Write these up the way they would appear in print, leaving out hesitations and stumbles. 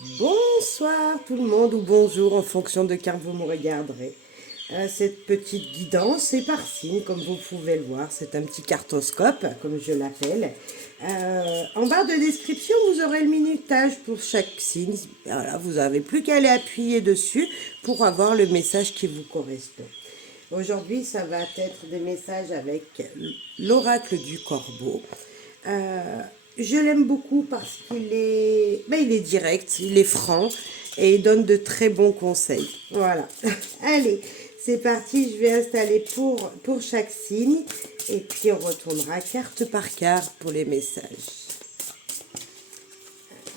Bonsoir tout le monde ou bonjour en fonction de quand vous me regarderez. Cette petite guidance est par signe, comme vous pouvez le voir. C'est un petit cartoscope, comme je l'appelle. En barre de description, vous aurez le minutage pour chaque signe. Voilà, vous n'avez plus qu'à aller appuyer dessus pour avoir le message qui vous correspond. Aujourd'hui, ça va être des messages avec l'oracle du corbeau. Je l'aime beaucoup parce il est direct, il est franc et il donne de très bons conseils. Voilà. Allez, c'est parti. Je vais installer pour chaque signe et puis on retournera carte par carte pour les messages.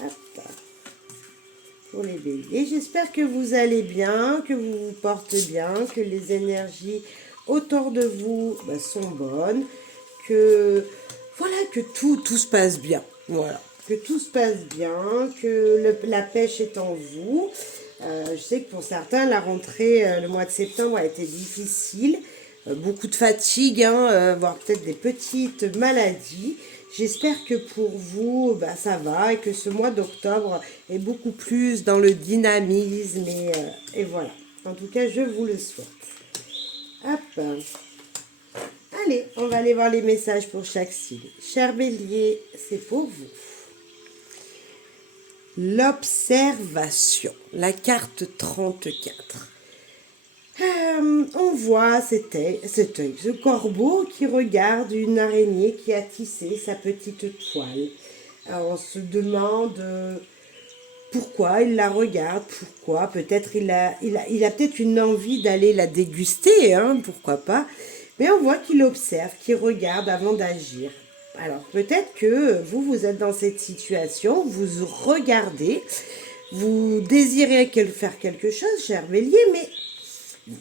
Hop. Pour les béliers, j'espère que vous allez bien, que vous vous portez bien, que les énergies autour de vous sont bonnes, que voilà, que tout se passe bien. Voilà, que tout se passe bien, que la pêche est en vous. Je sais que pour certains, la rentrée, le mois de septembre a été difficile. Beaucoup de fatigue, voire peut-être des petites maladies. J'espère que pour vous, ça va et que ce mois d'octobre est beaucoup plus dans le dynamisme et voilà. En tout cas, je vous le souhaite. Hop. Allez, on va aller voir les messages pour chaque signe. Cher Bélier, c'est pour vous. L'observation, la carte 34. On voit cet œil, ce corbeau qui regarde une araignée qui a tissé sa petite toile. Alors on se demande pourquoi il la regarde, pourquoi, peut-être il a peut-être une envie d'aller la déguster, pourquoi pas. Mais on voit qu'il observe, qu'il regarde avant d'agir. Alors peut-être que vous êtes dans cette situation, vous regardez, vous désirez faire quelque chose, cher Bélier, mais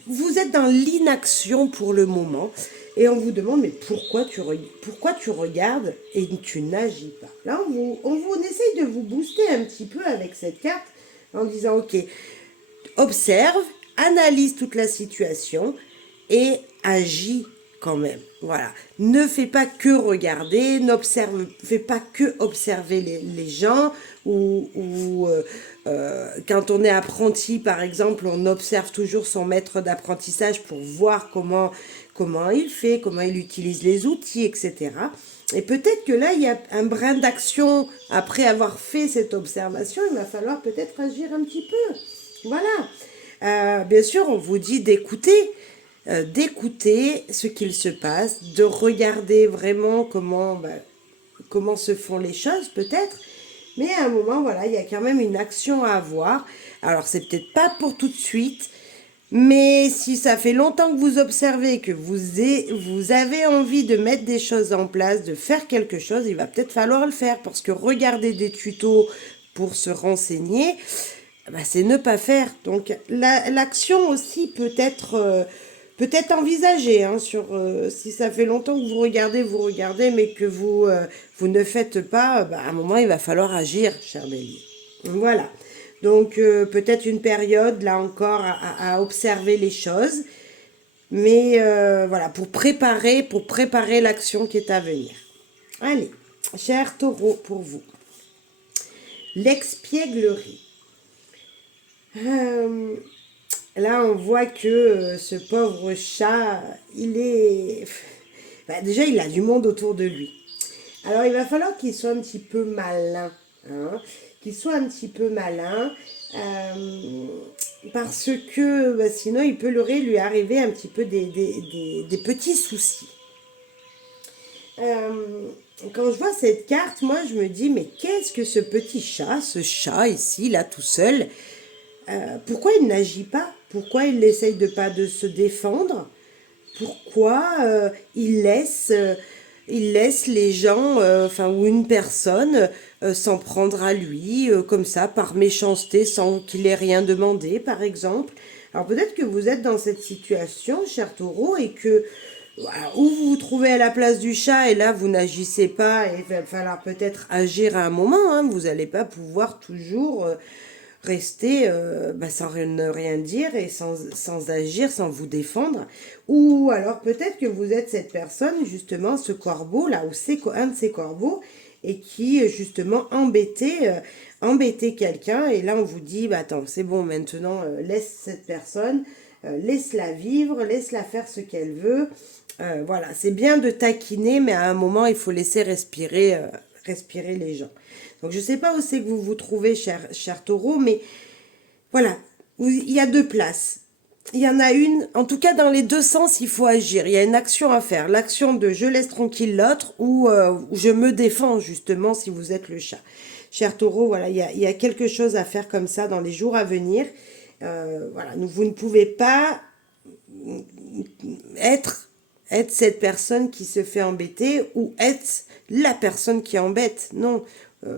vous êtes dans l'inaction pour le moment et on vous demande mais pourquoi tu regardes et tu n'agis pas. Là on essaye de vous booster un petit peu avec cette carte en disant ok, observe, analyse toute la situation et agis quand même. Voilà. Ne fais pas que regarder, fais pas que observer les gens ou quand on est apprenti, par exemple, on observe toujours son maître d'apprentissage pour voir comment il fait, comment il utilise les outils, etc. Et peut-être que là, il y a un brin d'action après avoir fait cette observation, il va falloir peut-être agir un petit peu. Voilà. Bien sûr, on vous dit d'écouter ce qu'il se passe, de regarder vraiment comment se font les choses peut-être, mais à un moment, voilà, il y a quand même une action à avoir. Alors, c'est peut-être pas pour tout de suite, mais si ça fait longtemps que vous observez, que vous avez envie de mettre des choses en place, de faire quelque chose, il va peut-être falloir le faire, parce que regarder des tutos pour se renseigner, c'est ne pas faire. Donc, l'action aussi peut être envisagée, si ça fait longtemps que vous regardez, mais que vous ne faites pas, à un moment, il va falloir agir, cher Bélier. Voilà. Donc, peut-être une période, là encore, à observer les choses, mais voilà, pour préparer l'action qui est à venir. Allez, cher Taureau, pour vous. L'expièglerie. Là, on voit que ce pauvre chat, déjà, il a du monde autour de lui. Alors, il va falloir qu'il soit un petit peu malin. Qu'il soit un petit peu malin. Parce que sinon, il peut lui arriver un petit peu des petits soucis. Quand je vois cette carte, moi, je me dis, mais qu'est-ce que ce petit chat, ce chat ici, là, tout seul, pourquoi il n'agit pas? Pourquoi il n'essaye pas de se défendre? Pourquoi il laisse les gens, ou une personne, s'en prendre à lui, comme ça, par méchanceté, sans qu'il ait rien demandé, par exemple? Alors peut-être que vous êtes dans cette situation, cher Taureau, et que voilà, ou vous vous trouvez à la place du chat et là vous n'agissez pas et il va falloir peut-être agir à un moment. Vous n'allez pas pouvoir toujours rester sans ne rien dire et sans agir, sans vous défendre. Ou alors peut-être que vous êtes cette personne, justement, ce corbeau là, ou un de ces corbeaux, et qui justement embêté embêter quelqu'un, et là on vous dit, bah attends, c'est bon maintenant, laisse cette personne, laisse-la vivre, laisse-la faire ce qu'elle veut. Voilà, c'est bien de taquiner, mais à un moment il faut laisser respirer les gens. Donc je ne sais pas où c'est que vous vous trouvez, cher taureau, mais voilà, il y a deux places. Il y en a une, en tout cas dans les deux sens, il faut agir. Il y a une action à faire. L'action de je laisse tranquille l'autre ou je me défends justement si vous êtes le chat. Cher taureau, voilà, il y a quelque chose à faire comme ça dans les jours à venir. Voilà, vous ne pouvez pas être, être cette personne qui se fait embêter ou être la personne qui embête. Non,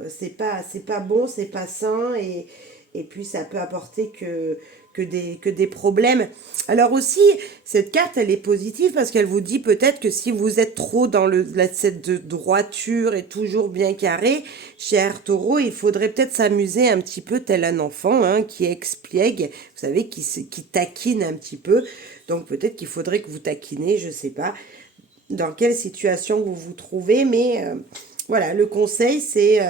c'est pas bon, c'est pas sain et puis ça peut apporter que des problèmes. Alors aussi, cette carte, elle est positive parce qu'elle vous dit peut-être que si vous êtes trop dans cette droiture et toujours bien carré, cher taureau, il faudrait peut-être s'amuser un petit peu tel un enfant hein, qui expliègue, vous savez, qui taquine un petit peu. Donc peut-être qu'il faudrait que vous taquinez, je sais pas dans quelle situation vous vous trouvez, mais voilà, le conseil c'est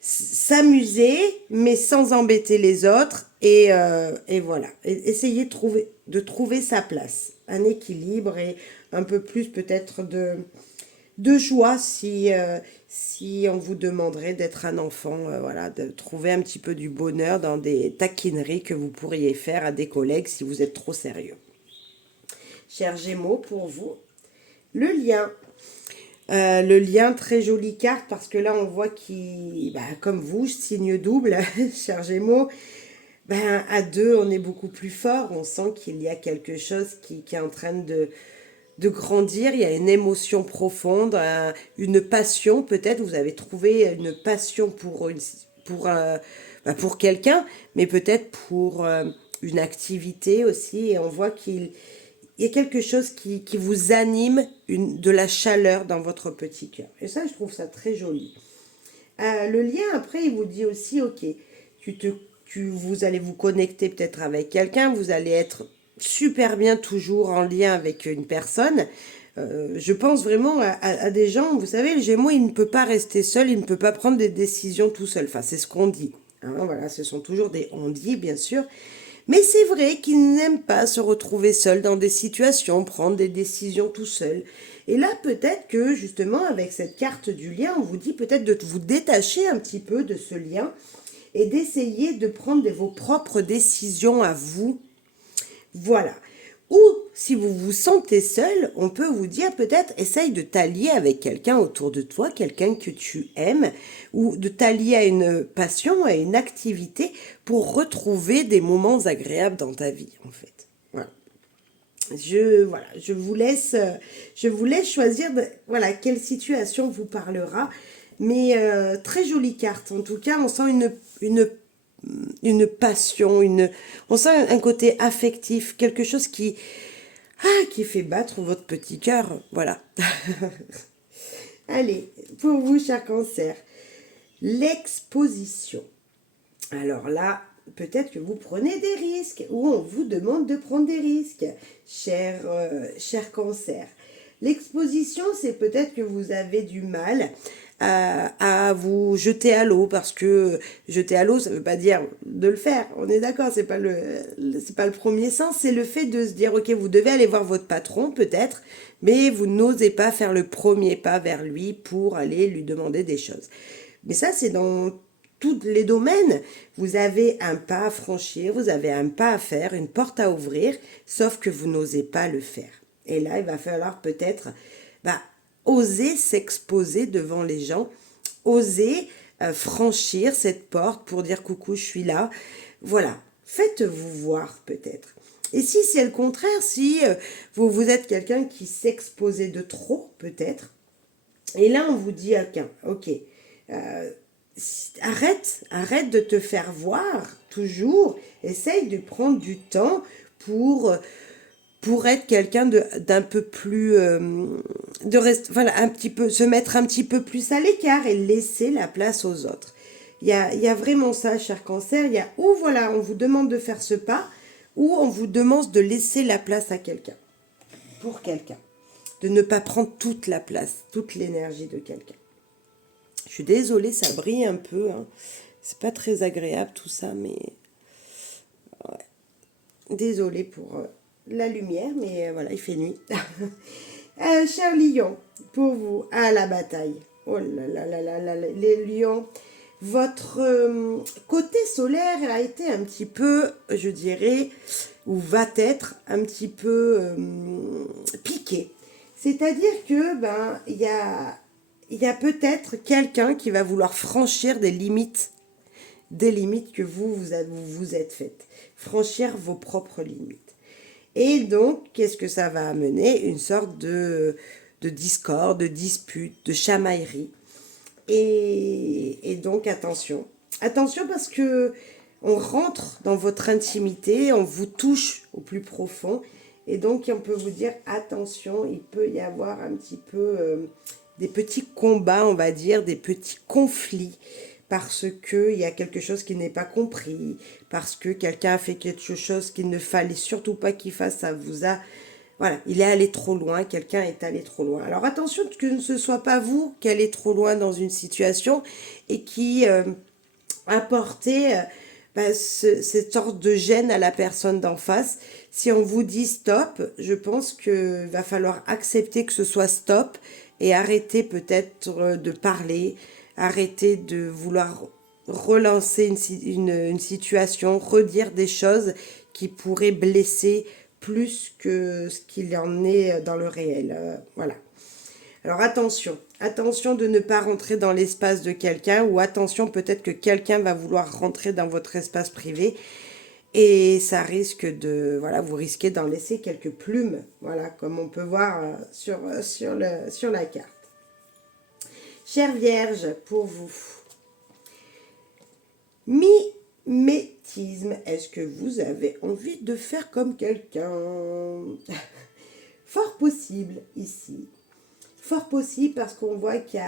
s'amuser, mais sans embêter les autres, et voilà, essayer de trouver sa place, un équilibre et un peu plus peut-être de joie si on vous demanderait d'être un enfant, voilà, de trouver un petit peu du bonheur dans des taquineries que vous pourriez faire à des collègues si vous êtes trop sérieux. Chers Gémeaux, pour vous, le lien. Le lien, très jolie carte, parce que là, on voit qu'il, bah, comme vous, signe double, cher Gémeaux, ben, à deux, on est beaucoup plus fort. On sent qu'il y a quelque chose qui est en train de grandir. Il y a une émotion profonde, une passion, peut-être. Vous avez trouvé une passion pour quelqu'un, mais peut-être pour une activité aussi. Et on voit il y a quelque chose qui vous anime, de la chaleur dans votre petit cœur. Et ça, je trouve ça très joli. Le lien, après, il vous dit aussi, ok, vous allez vous connecter peut-être avec quelqu'un, vous allez être super bien toujours en lien avec une personne. Je pense vraiment à des gens, vous savez, le Gémeaux, il ne peut pas rester seul, il ne peut pas prendre des décisions tout seul. Enfin, c'est ce qu'on dit. Hein, voilà, ce sont toujours des on-dit, bien sûr. Mais c'est vrai qu'il n'aime pas se retrouver seul dans des situations, prendre des décisions tout seul. Et là, peut-être que justement, avec cette carte du lien, on vous dit peut-être de vous détacher un petit peu de ce lien et d'essayer de prendre vos propres décisions à vous. Voilà. Ou si vous vous sentez seul, on peut vous dire peut-être essaye de t'allier avec quelqu'un autour de toi, quelqu'un que tu aimes, ou de t'allier à une passion, à une activité pour retrouver des moments agréables dans ta vie, en fait. Voilà. Je vous laisse choisir voilà, quelle situation vous parlera. Mais très jolie carte. En tout cas, on sent une passion, on sent un côté affectif, quelque chose qui fait battre votre petit cœur. Voilà. Allez, pour vous, cher Cancer, l'exposition. Alors là, peut-être que vous prenez des risques ou on vous demande de prendre des risques, cher Cancer. L'exposition, c'est peut-être que vous avez du mal à vous jeter à l'eau, parce que jeter à l'eau, ça ne veut pas dire de le faire. On est d'accord, c'est pas le premier sens, c'est le fait de se dire, ok, vous devez aller voir votre patron peut-être, mais vous n'osez pas faire le premier pas vers lui pour aller lui demander des choses. Mais ça, c'est dans tous les domaines. Vous avez un pas à franchir, vous avez un pas à faire, une porte à ouvrir, sauf que vous n'osez pas le faire. Et là, il va falloir peut-être oser s'exposer devant les gens, oser franchir cette porte pour dire coucou, je suis là. Voilà, faites-vous voir peut-être. Et si c'est le contraire, si vous êtes quelqu'un qui s'exposait de trop peut-être, et là on vous dit ok, arrête de te faire voir toujours, essaye de prendre du temps pour être quelqu'un d'un peu plus voilà, un petit peu se mettre un petit peu plus à l'écart et laisser la place aux autres. Il y a vraiment ça, cher Cancer. Il y a ou voilà, on vous demande de faire ce pas, ou on vous demande de laisser la place à quelqu'un, pour quelqu'un, de ne pas prendre toute la place, toute l'énergie de quelqu'un. Je suis désolée, ça brille un peu, hein. C'est pas très agréable tout ça, mais désolée pour la lumière, mais voilà, il fait nuit. Cher lion, pour vous, à la bataille. Oh là là là là là, les lions, votre côté solaire a été un petit peu, je dirais, ou va être un petit peu piqué. C'est-à-dire que il y a peut-être quelqu'un qui va vouloir franchir des limites que vous êtes faites. Franchir vos propres limites. Et donc, qu'est-ce que ça va amener? Une sorte de discorde, de dispute, de chamaillerie. Et donc, attention. Attention parce que on rentre dans votre intimité, on vous touche au plus profond. Et donc, on peut vous dire, attention, il peut y avoir un petit peu des petits combats, on va dire, des petits conflits parce qu'il y a quelque chose qui n'est pas compris, parce que quelqu'un a fait quelque chose qu'il ne fallait surtout pas qu'il fasse, ça vous a... Voilà, il est allé trop loin, quelqu'un est allé trop loin. Alors attention que ce ne soit pas vous qui allez trop loin dans une situation et qui apportez cette sorte de gêne à la personne d'en face. Si on vous dit stop, je pense qu'il va falloir accepter que ce soit stop et arrêter peut-être de parler, arrêter de vouloir relancer une situation, redire des choses qui pourraient blesser plus que ce qu'il en est dans le réel. Voilà. Alors attention, attention de ne pas rentrer dans l'espace de quelqu'un ou attention peut-être que quelqu'un va vouloir rentrer dans votre espace privé et ça risque de, voilà, vous risquez d'en laisser quelques plumes, voilà, comme on peut voir sur la carte. Chère Vierge, pour vous, mimétisme, est-ce que vous avez envie de faire comme quelqu'un? Fort possible ici. Fort possible parce qu'on voit qu'il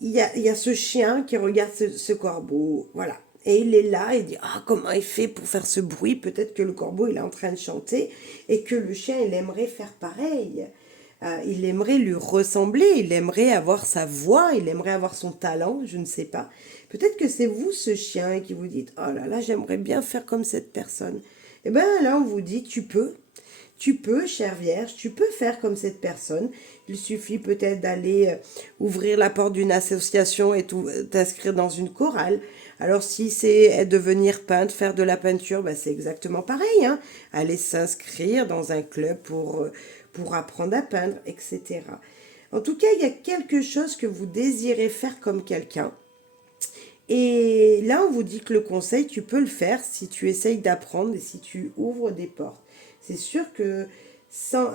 y a ce chien qui regarde ce corbeau, voilà. Et il est là, il dit, ah, comment il fait pour faire ce bruit? Peut-être que le corbeau, il est en train de chanter et que le chien, il aimerait faire pareil. Il aimerait lui ressembler, il aimerait avoir sa voix, il aimerait avoir son talent, je ne sais pas. Peut-être que c'est vous, ce chien, qui vous dites, oh là là, j'aimerais bien faire comme cette personne. Et bien là, on vous dit, tu peux, chère Vierge, tu peux faire comme cette personne. Il suffit peut-être d'aller ouvrir la porte d'une association et t'inscrire dans une chorale. Alors si c'est devenir peintre, faire de la peinture, ben, c'est exactement pareil. Hein. Aller s'inscrire dans un club pour apprendre à peindre, etc. En tout cas, il y a quelque chose que vous désirez faire comme quelqu'un. Et là, on vous dit que le conseil, tu peux le faire si tu essayes d'apprendre et si tu ouvres des portes. C'est sûr que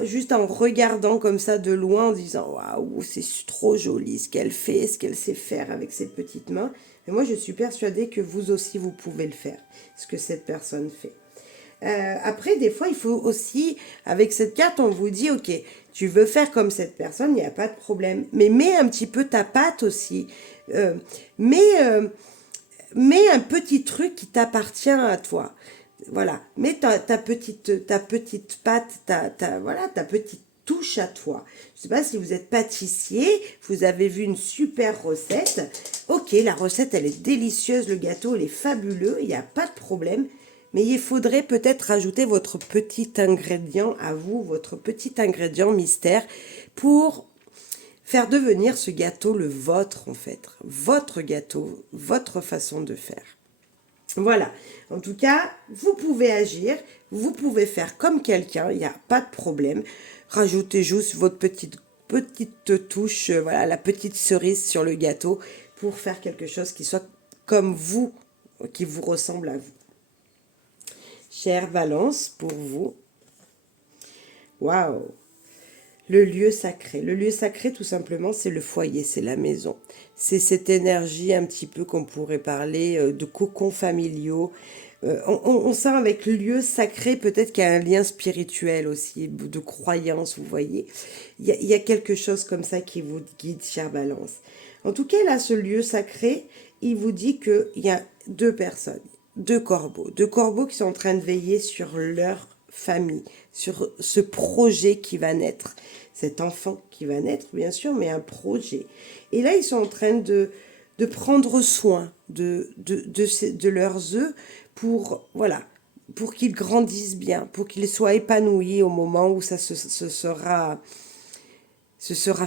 juste en regardant comme ça de loin, en disant waouh, c'est trop joli ce qu'elle fait, ce qu'elle sait faire avec ses petites mains. Mais moi, je suis persuadée que vous aussi, vous pouvez le faire, ce que cette personne fait. Après, des fois, il faut aussi, avec cette carte, on vous dit, ok, tu veux faire comme cette personne, il n'y a pas de problème. Mais mets un petit peu ta patte aussi. Euh, mets un petit truc qui t'appartient à toi. Voilà, mets ta petite patte, voilà, ta petite touche à toi. Je ne sais pas si vous êtes pâtissier, vous avez vu une super recette. Ok, la recette, elle est délicieuse, le gâteau, il est fabuleux, il n'y a pas de problème. Mais il faudrait peut-être rajouter votre petit ingrédient à vous, votre petit ingrédient mystère pour faire devenir ce gâteau le vôtre en fait. Votre gâteau, votre façon de faire. Voilà, en tout cas, vous pouvez agir, vous pouvez faire comme quelqu'un, il n'y a pas de problème. Rajoutez juste votre petite touche, voilà, la petite cerise sur le gâteau pour faire quelque chose qui soit comme vous, qui vous ressemble à vous. Chère Valence, pour vous, waouh! Le lieu sacré. Le lieu sacré, tout simplement, c'est le foyer, c'est la maison. C'est cette énergie un petit peu qu'on pourrait parler de cocons familiaux. On sent avec le lieu sacré, peut-être qu'il y a un lien spirituel aussi, de croyance, vous voyez. Il y a quelque chose comme ça qui vous guide, chère Balance. En tout cas, là, ce lieu sacré, il vous dit qu'il y a deux personnes, deux corbeaux qui sont en train de veiller sur leur famille, sur ce projet qui va naître, cet enfant qui va naître bien sûr, mais un projet. Et là ils sont en train de prendre soin de leurs œufs pour, voilà, pour qu'ils grandissent bien, pour qu'ils soient épanouis au moment où ce sera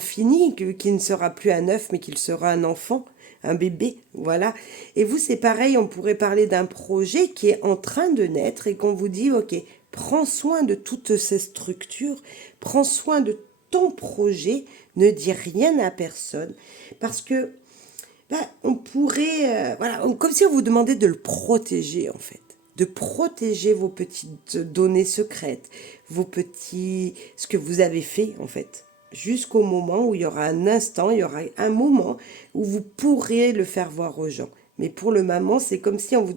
fini, qu'il ne sera plus un œuf, mais qu'il sera un enfant, un bébé, voilà. Et vous, c'est pareil, on pourrait parler d'un projet qui est en train de naître et qu'on vous dit, ok, prends soin de toutes ces structures, prends soin de ton projet, ne dis rien à personne, parce que on pourrait, voilà, comme si on vous demandait de le protéger en fait, de protéger vos petites données secrètes, ce que vous avez fait en fait, jusqu'au moment où il y aura un instant, il y aura un moment où vous pourrez le faire voir aux gens. Mais pour le moment, c'est comme si on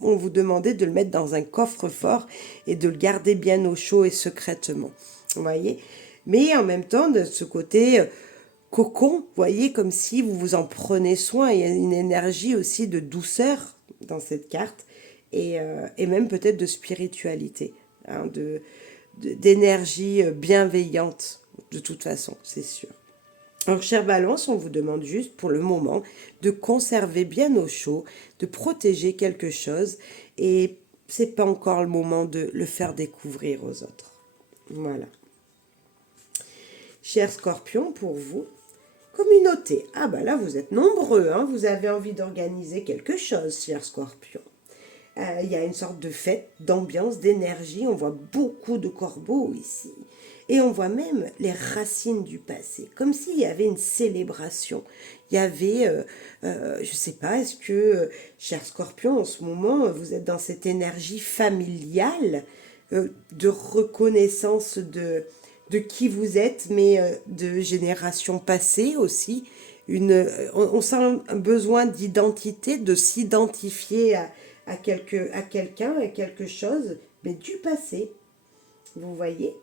vous demandait de le mettre dans un coffre-fort et de le garder bien au chaud et secrètement. Vous voyez? Mais en même temps, de ce côté cocon, voyez, comme si vous vous en prenez soin. Il y a une énergie aussi de douceur dans cette carte et même peut-être de spiritualité, hein, d'énergie bienveillante, de toute façon, c'est sûr. Alors, chère Balance, on vous demande juste pour le moment de conserver bien au chaud, de protéger quelque chose et c'est pas encore le moment de le faire découvrir aux autres. Voilà. Cher Scorpion, pour vous, communauté. Ah bah là, vous êtes nombreux, hein, vous avez envie d'organiser quelque chose, cher Scorpion. Il y a une sorte de fête, d'ambiance, d'énergie. On voit beaucoup de corbeaux ici. Et on voit même les racines du passé, comme s'il y avait une célébration. Il y avait, je ne sais pas, est-ce que, cher Scorpion, en ce moment, vous êtes dans cette énergie familiale de reconnaissance de qui vous êtes, mais de générations passées aussi. On sent un besoin d'identité, de s'identifier à quelqu'un, à quelque chose, mais du passé. Vous voyez?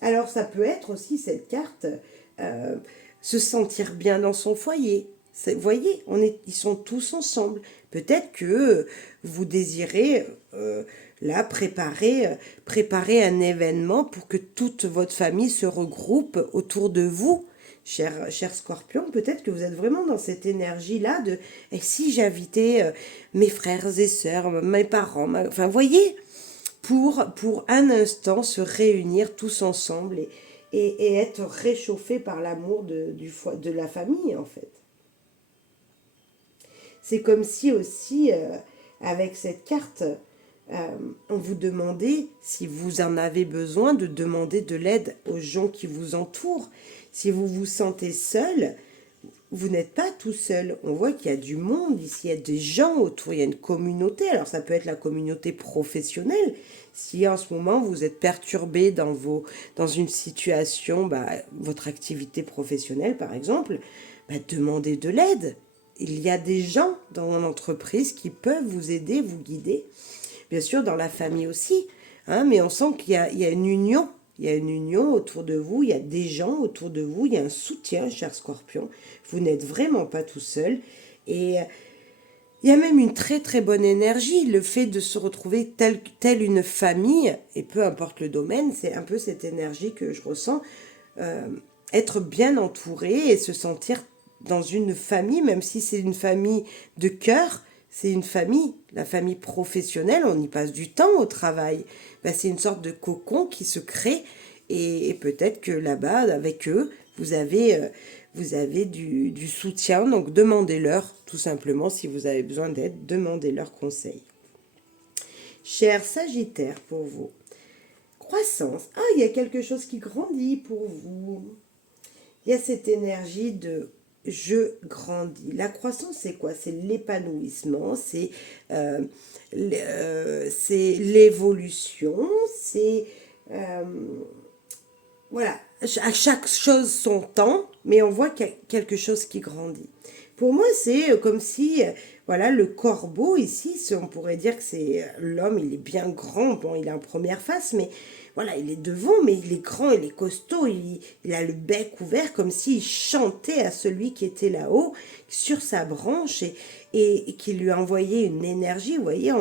Alors ça peut être aussi cette carte, se sentir bien dans son foyer. Vous voyez, ils sont tous ensemble. Peut-être que vous désirez là préparer un événement pour que toute votre famille se regroupe autour de vous. Cher Scorpion, peut-être que vous êtes vraiment dans cette énergie-là de et si j'invitais mes frères et sœurs, mes parents, enfin, voyez, pour un instant se réunir tous ensemble et être réchauffés par l'amour de la famille, en fait. C'est comme si aussi, avec cette carte, on vous demandait, si vous en avez besoin, de demander de l'aide aux gens qui vous entourent. Si vous vous sentez seul, vous n'êtes pas tout seul. On voit qu'il y a du monde ici, il y a des gens autour, il y a une communauté. Alors ça peut être la communauté professionnelle. Si en ce moment vous êtes perturbé dans une situation, votre activité professionnelle par exemple, demandez de l'aide. Il y a des gens dans l'entreprise qui peuvent vous aider, vous guider. Bien sûr, dans la famille aussi, hein, mais on sent qu'il y a une union. Il y a une union autour de vous, il y a des gens autour de vous, il y a un soutien, cher Scorpion. Vous n'êtes vraiment pas tout seul. Et il y a même une très très bonne énergie. Le fait de se retrouver telle une famille, et peu importe le domaine, c'est un peu cette énergie que je ressens. Être bien entouré et se sentir dans une famille, même si c'est une famille de cœur, c'est une famille, la famille professionnelle, on y passe du temps au travail. C'est une sorte de cocon qui se crée et peut-être que là-bas, avec eux, vous avez du soutien. Donc demandez-leur, tout simplement, si vous avez besoin d'aide, demandez-leur conseil. Cher Sagittaire, pour vous, croissance. Ah, il y a quelque chose qui grandit pour vous. Il y a cette énergie de je grandis. La croissance, c'est quoi? C'est l'épanouissement, c'est l'évolution, c'est... voilà, à chaque chose son temps, mais on voit qu'il y a quelque chose qui grandit. Pour moi, c'est comme si, voilà, le corbeau ici, on pourrait dire que c'est l'homme, il est bien grand, bon, il est en première face, mais voilà, il est devant, mais il est grand, il est costaud, il a le bec ouvert, comme s'il chantait à celui qui était là-haut, sur sa branche, et qui lui envoyait une énergie, vous voyez,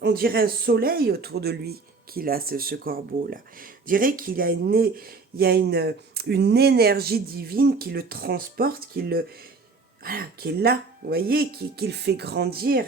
on dirait un soleil autour de lui qu'il a, ce corbeau-là. On dirait qu'il y a une énergie divine qui le transporte, voilà, qui est là, vous voyez, qui le fait grandir.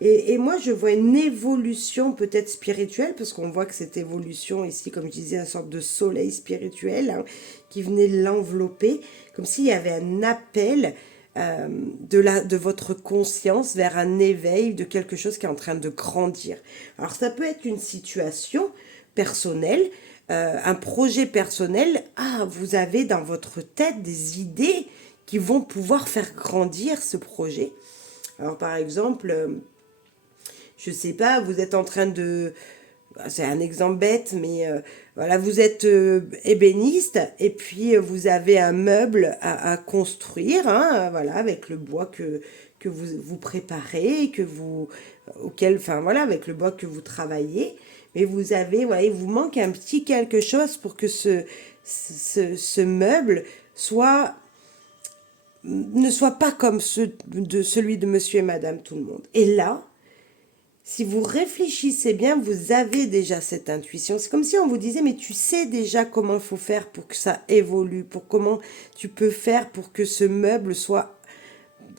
Et moi, je vois une évolution peut-être spirituelle, parce qu'on voit que cette évolution ici, comme je disais, une sorte de soleil spirituel hein, qui venait l'envelopper, comme s'il y avait un appel de votre conscience vers un éveil de quelque chose qui est en train de grandir. Alors ça peut être une situation personnelle, un projet personnel. Ah, vous avez dans votre tête des idées qui vont pouvoir faire grandir ce projet. Alors par exemple je sais pas, vous êtes en train de... C'est un exemple bête, mais voilà, vous êtes ébéniste et puis vous avez un meuble à construire, hein, voilà, avec le bois que vous préparez, auquel, enfin voilà, avec le bois que vous travaillez. Mais vous avez, voilà, il vous manque un petit quelque chose pour que ce meuble ne soit pas comme celui de monsieur et madame tout le monde. Et là, si vous réfléchissez bien, vous avez déjà cette intuition. C'est comme si on vous disait, mais tu sais déjà comment il faut faire pour que ça évolue, pour comment tu peux faire pour que ce meuble soit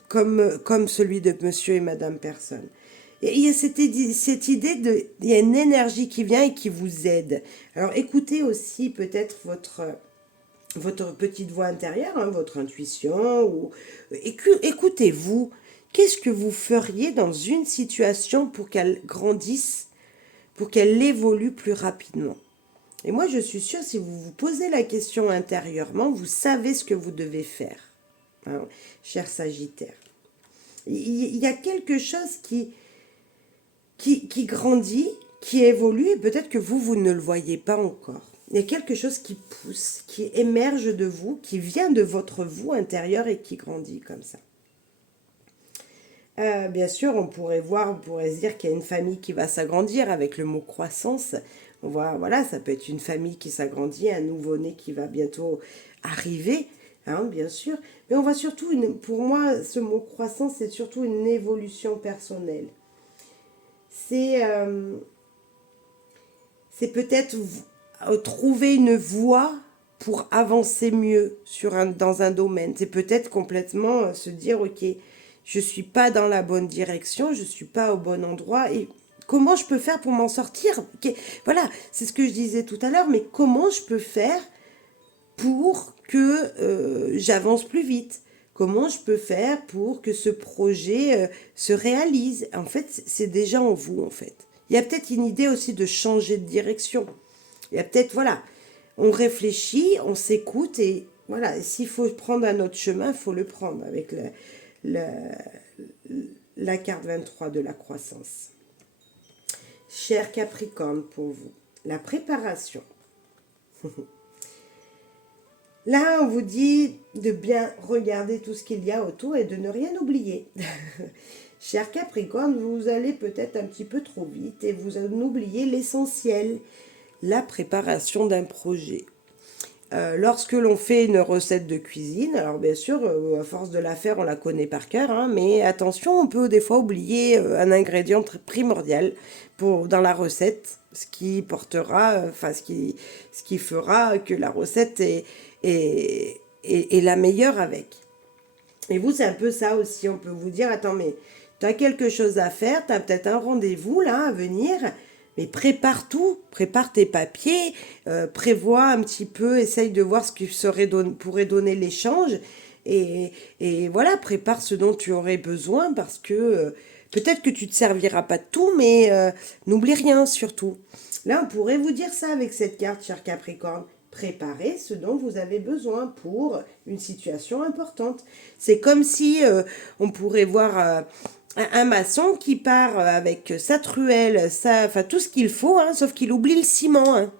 comme celui de monsieur et madame personne. Et il y a cette idée il y a une énergie qui vient et qui vous aide. Alors écoutez aussi peut-être votre petite voix intérieure, hein, votre intuition, ou écoutez-vous. Qu'est-ce que vous feriez dans une situation pour qu'elle grandisse, pour qu'elle évolue plus rapidement? Et moi, je suis sûre, si vous vous posez la question intérieurement, vous savez ce que vous devez faire, hein, cher Sagittaire. Il y a quelque chose qui grandit, qui évolue, et peut-être que vous ne le voyez pas encore. Il y a quelque chose qui pousse, qui émerge de vous, qui vient de votre vous intérieur et qui grandit comme ça. Bien sûr, on pourrait se dire qu'il y a une famille qui va s'agrandir avec le mot croissance. On voit, voilà, ça peut être une famille qui s'agrandit, un nouveau-né qui va bientôt arriver, hein, bien sûr. Mais on voit surtout, pour moi, ce mot croissance, c'est surtout une évolution personnelle. C'est peut-être trouver une voie pour avancer mieux dans un domaine. C'est peut-être complètement se dire, ok, je ne suis pas dans la bonne direction, je ne suis pas au bon endroit, et comment je peux faire pour m'en sortir? Okay, voilà, c'est ce que je disais tout à l'heure, mais comment je peux faire pour que j'avance plus vite? Comment je peux faire pour que ce projet se réalise? En fait, c'est déjà en vous, en fait. Il y a peut-être une idée aussi de changer de direction. Il y a peut-être, voilà, on réfléchit, on s'écoute, et voilà, s'il faut prendre un autre chemin, il faut le prendre avec la carte 23 de la croissance. Cher Capricorne, pour vous, la préparation. Là, on vous dit de bien regarder tout ce qu'il y a autour et de ne rien oublier. Cher Capricorne, vous allez peut-être un petit peu trop vite et vous en oubliez l'essentiel, la préparation d'un projet. Lorsque l'on fait une recette de cuisine, alors bien sûr, à force de la faire, on la connaît par cœur, hein, mais attention, on peut des fois oublier un ingrédient primordial dans la recette, ce qui portera, ce qui fera que la recette est la meilleure avec. Et vous, c'est un peu ça aussi, on peut vous dire, attends, mais tu as quelque chose à faire, tu as peut-être un rendez-vous là à venir, mais prépare tout, prépare tes papiers, prévois un petit peu, essaye de voir ce qui pourrait donner l'échange, et voilà, prépare ce dont tu aurais besoin, parce que peut-être que tu ne te serviras pas de tout, mais n'oublie rien surtout. Là, on pourrait vous dire ça avec cette carte, cher Capricorne. Préparez ce dont vous avez besoin pour une situation importante. C'est comme si on pourrait voir un maçon qui part avec sa truelle, enfin tout ce qu'il faut, hein, sauf qu'il oublie le ciment. Hein.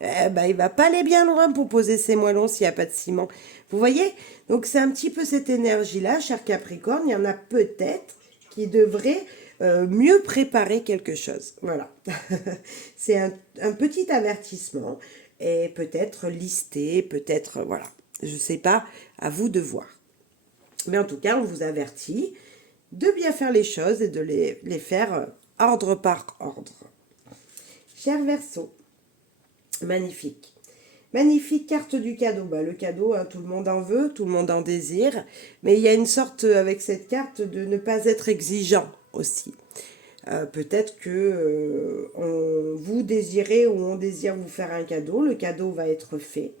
Il va pas aller bien loin pour poser ses moellons s'il n'y a pas de ciment. Vous voyez? Donc c'est un petit peu cette énergie-là, cher Capricorne. Il y en a peut-être qui devraient mieux préparer quelque chose. Voilà. C'est un petit avertissement. Et peut-être lister, peut-être, voilà. Je ne sais pas, à vous de voir. Mais en tout cas, on vous avertit de bien faire les choses et de les faire ordre par ordre. Cher Verseau, magnifique. Magnifique carte du cadeau. Bah, le cadeau, hein, tout le monde en veut, tout le monde en désire. Mais il y a une sorte, avec cette carte, de ne pas être exigeant aussi. Peut-être que vous désirez ou on désire vous faire un cadeau. Le cadeau va être fait.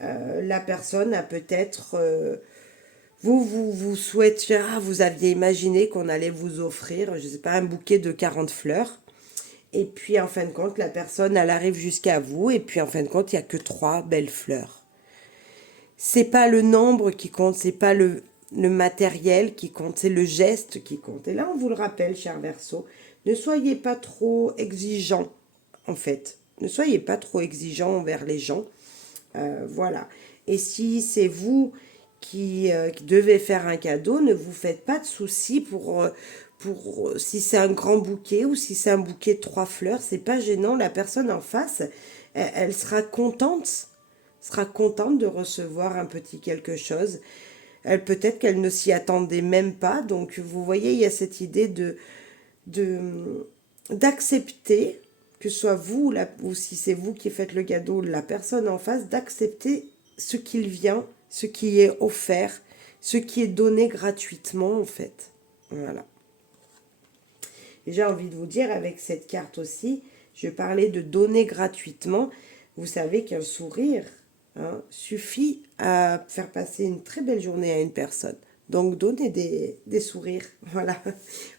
La personne a peut-être... vous souhaitez... Ah, vous aviez imaginé qu'on allait vous offrir, je ne sais pas, un bouquet de 40 fleurs. Et puis, en fin de compte, la personne, elle arrive jusqu'à vous. Et puis, en fin de compte, il n'y a que 3 belles fleurs. C'est pas le nombre qui compte, c'est pas le matériel qui compte, c'est le geste qui compte. Et là, on vous le rappelle, cher Verseau, ne soyez pas trop exigeant, en fait. Ne soyez pas trop exigeant envers les gens. Voilà. Et si c'est vous qui devez faire un cadeau, ne vous faites pas de soucis pour si c'est un grand bouquet ou si c'est un bouquet de 3 fleurs, c'est pas gênant. La personne en face, elle sera contente de recevoir un petit quelque chose. Elle peut-être qu'elle ne s'y attendait même pas. Donc vous voyez, il y a cette idée de d'accepter que ce soit vous ou si c'est vous qui faites le cadeau, la personne en face, d'accepter ce qu'il vient, ce qui est offert, ce qui est donné gratuitement en fait. Voilà. Et j'ai envie de vous dire avec cette carte aussi, je parlais de donner gratuitement. Vous savez qu'un sourire suffit à faire passer une très belle journée à une personne. Donc donnez des sourires, voilà.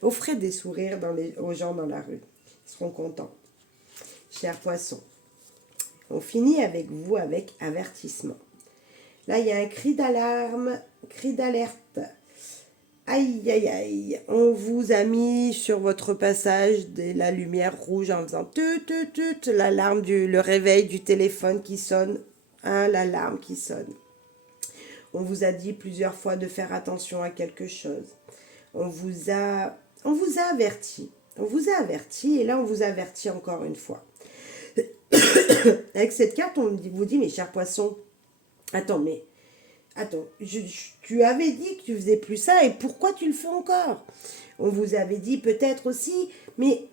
Offrez des sourires aux gens dans la rue. Ils seront contents. Cher poisson, on finit avec vous avec avertissement. Là, il y a un cri d'alarme, cri d'alerte. Aïe, aïe, aïe, on vous a mis sur votre passage de la lumière rouge en faisant tut, l'alarme, le réveil du téléphone qui sonne, l'alarme qui sonne. On vous a dit plusieurs fois de faire attention à quelque chose. On vous a averti. On vous a averti et là, on vous avertit encore une fois. Avec cette carte, on vous dit, mes chers poissons, attends, tu avais dit que tu faisais plus ça et pourquoi tu le fais encore? On vous avait dit peut-être aussi, mais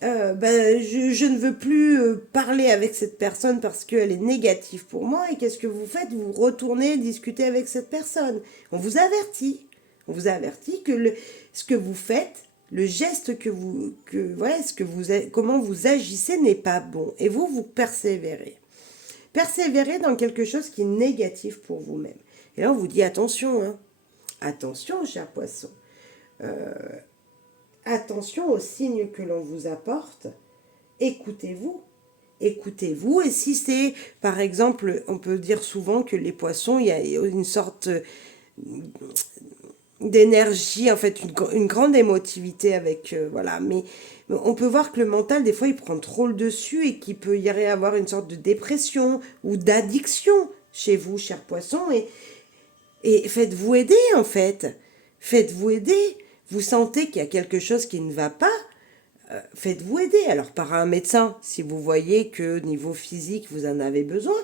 je ne veux plus parler avec cette personne parce qu'elle est négative pour moi. Et qu'est-ce que vous faites? Vous retournez discuter avec cette personne. On vous avertit. On vous avertit que ce que vous faites, le geste comment vous agissez n'est pas bon. Et vous persévérez. Persévérez dans quelque chose qui est négatif pour vous-même. Et là, on vous dit attention, hein. Attention, cher poisson. Attention aux signes que l'on vous apporte. Écoutez-vous. Écoutez-vous. Et si c'est, par exemple, on peut dire souvent que les poissons, il y a une sorte d'énergie, en fait, une grande émotivité avec, voilà. Mais on peut voir que le mental, des fois, il prend trop le dessus et qu'il peut y avoir une sorte de dépression ou d'addiction chez vous, cher poisson. Et faites-vous aider, en fait. Faites-vous aider. Vous sentez qu'il y a quelque chose qui ne va pas, faites-vous aider. Alors, par un médecin, si vous voyez que niveau physique, vous en avez besoin.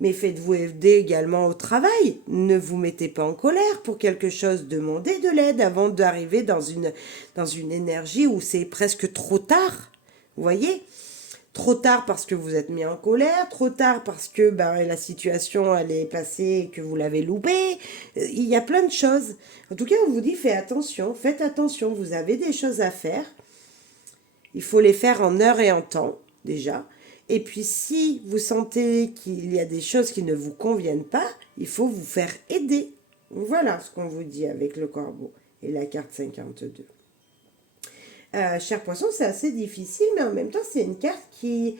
Mais faites-vous aider également au travail. Ne vous mettez pas en colère pour quelque chose. Demandez de l'aide avant d'arriver dans une énergie où c'est presque trop tard. Vous voyez ? Trop tard parce que vous êtes mis en colère, trop tard parce que la situation elle est passée et que vous l'avez loupée. Il y a plein de choses. En tout cas, on vous dit faites attention, vous avez des choses à faire. Il faut les faire en heure et en temps, déjà. Et puis, si vous sentez qu'il y a des choses qui ne vous conviennent pas, il faut vous faire aider. Voilà ce qu'on vous dit avec le corbeau et la carte 52. Cher poisson, c'est assez difficile, mais en même temps, c'est une carte qui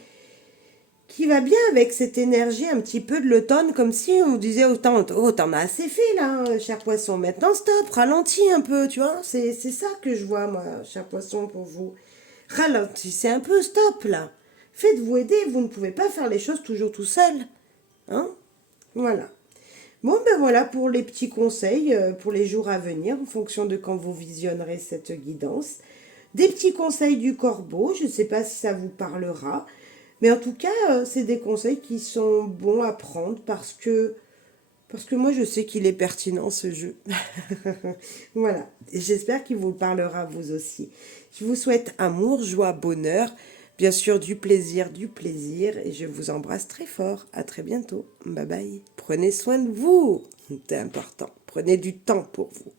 va bien avec cette énergie un petit peu de l'automne, comme si on vous disait, t'en as assez fait là, cher poisson, maintenant stop, ralentis un peu, tu vois, c'est ça que je vois, moi, cher poisson, pour vous. Ralentissez un peu, stop là. Faites-vous aider, vous ne pouvez pas faire les choses toujours tout seul. Hein? Voilà. Bon, voilà pour les petits conseils pour les jours à venir, en fonction de quand vous visionnerez cette guidance. Des petits conseils du corbeau, je ne sais pas si ça vous parlera, mais en tout cas, c'est des conseils qui sont bons à prendre parce que moi, je sais qu'il est pertinent, ce jeu. Voilà. J'espère qu'il vous parlera, vous aussi. Je vous souhaite amour, joie, bonheur. Bien sûr, du plaisir, et je vous embrasse très fort. À très bientôt. Bye bye. Prenez soin de vous. C'est important. Prenez du temps pour vous.